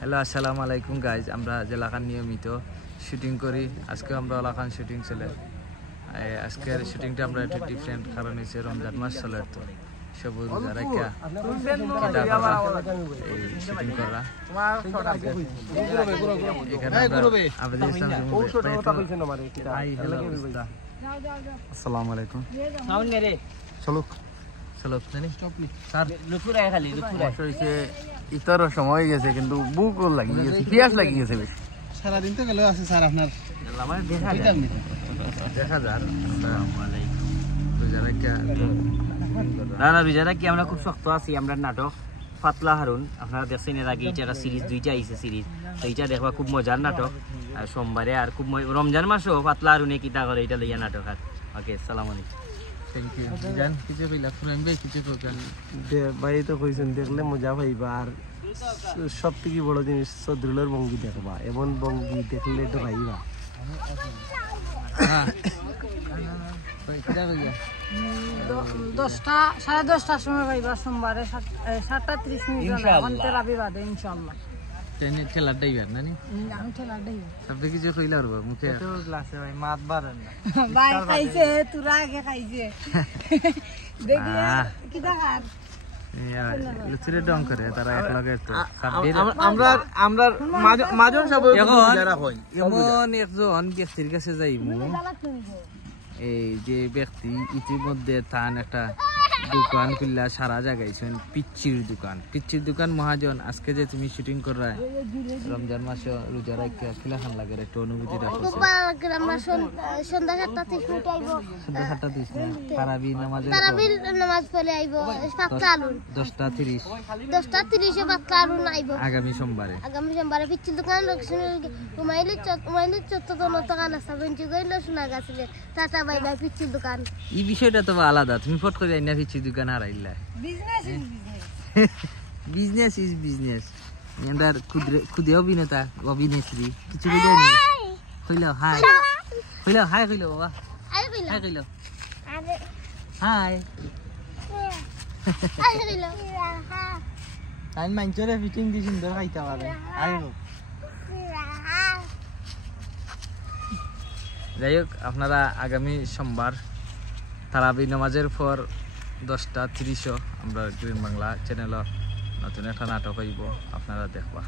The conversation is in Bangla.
হ্যালো আসসালামু আলাইকুম গাইজ, আমরা জেলাখান নিয়মিত শুটিং করি। আজকে আমরা ওলাখান শুটিং চলে। আজকের শুটিংটা আমরা একটু ডিফারেন্ট, কারণ হচ্ছে রমজান মাস চলে, তো সবুজ যারা এই শুটিং করা এখানে আসসালামু আলাইকুম। চলো চলো ইফতার সময় গেছে, কিন্তু বুক লাগিয়ে গেছে, পিয়াস লাগিয়ে গেছে বেশি। সারাদিন তো গেল আছে স্যার, আপনার দেখা যার বিজারা কি আমরা খুব শক্ত আছি। আমরা নাটক পাতলা হারুন আপনারা দেখছেন, এর আগে এটা সিরিজ দুইটা আইছে সিরিজ, তো এইটা দেখবা খুব মজার নাটক। সোমবারে আর খুব রমজান মাসও পাতলা হারুনে কিতা করে এটা লইয়া নাটক। আর ওকে, আসসালামু আলাইকুম। Thank you. জান কিছু কইলা শুনাইন ভাই, কিছু কইবেন ভাই? তো কইছেন দেখলে মজা পাইবা। আর সব থেকে বড় জিনিস সদরুলের ভঙ্গি দেখবা, এমন ভঙ্গি দেখলে ডরাইবা। সাড়ে 10টার সময় পাইবা সোমবারে 7:30 বাদে ইনশাআল্লাহ। ঠেলার ড্রাইভার নানি আমি ঠেলার ড্রাইভার। সব কিছু কইলা আর মুখে তো গ্লাসে ভাই মাত বাড়েন না ভাই খাইছে, তোরা আগে খাইছে দেখি কি দেখার লুচিরে ডং করে তারা এক লগে। তো আমরা মাজন সব যারা হয় এমন একজন ব্যক্তির কাছে যাইমু, এই যে ব্যক্তি ইতিমধ্যে তান একটা দোকান খুললা সারা জায়গাইছেন, পিচ্চির দোকান মহাজন। আজকে যে তুমি শুটিং করা রমজান মাসে রোজা রাখা কিলাখান লাগে একটু অনুভূতিটা সন্ধ্যা 7:30 তারাবি নামাজ পড়ে আইব 10:30 পাতলা আলু আইব। আগামী সোমবারে পিচ্ছিল দোকান উমাইলি চত্বর দোকান আছে বঞ্চি গইল শোনা গেছিল টাটা বাই বাই পিচ্ছিল দোকান। এই বিষয়টা তো আলাদা, তুমি ফট করে আইনা পিচ্ছি দোকান হারাইলা। Business is business. এন্ডার খুদে অভিনেতা অভিনেত্রী কিছু কইলো হাই কইলো বাবা হাই কইলো হাই টাইম মাইনচরে ফিটিং দি সুন্দর খাইতে পারে। আইগো যাই হোক, আপনারা আগামী সোমবার তারাবি নামাজের পর 10:30 আমরা গ্রিন বাংলা চ্যানেল নতুন একটা নাটক হইব, আপনারা দেখবা।